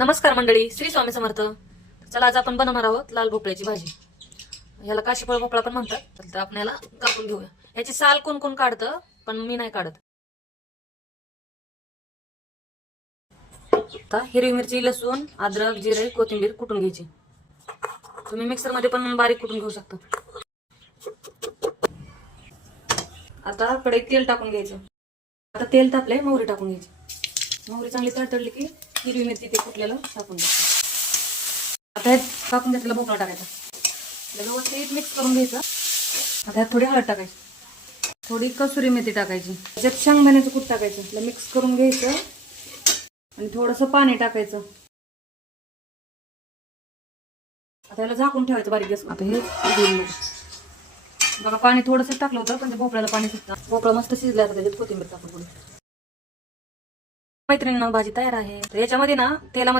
नमस्कार मंडळी, श्री स्वामी समर्थ. चला आज आपण बनवणार आहोत लाल भोपळ्याची भाजी. ह्याला काशीफळ भोपळा पण म्हणतात. तर आपल्याला कापून घेऊया. ह्याची साल कोण कोण काढतं, पण मी नाही काढत. आता हिरवी मिरची, लसूण, अद्रक, जिरे, कोथिंबीर कुटून घ्यायची. तुम्ही मिक्सर मध्ये पण बारीक कुटून घेऊ शकता. आता कढईत तेल टाकून घ्यायचं. आता तेल तापले, मोहरी टाकून घ्यायची. मोहरी चांगली तडतडली की हिरवी मिरची ते कुटलेलं टाकून द्यायचं. आता टाकून घेतलेला भोपळा टाकायचा. व्यवस्थित मिक्स करून घ्यायचं. आता ह्यात थोडी हळद टाकायची, थोडी कसुरी मेथी टाकायची, त्याच्यात शेंगदाण्याचं कूट टाकायचं. मिक्स करून घ्यायचं आणि थोडंसं पाणी टाकायचं. आता याला झाकून ठेवायचं बारीक गॅस. आता हे बघा, पाणी थोडंसं टाकलं होतं पण ते भोपळ्याला पाणी सुटतं. भोपळा मस्त शिजला. आता त्याच्यात कोथिंबीर टाकून. मैत्रिणींना भाजी तयार आहे. याच्यामध्ये ना तेलामध्ये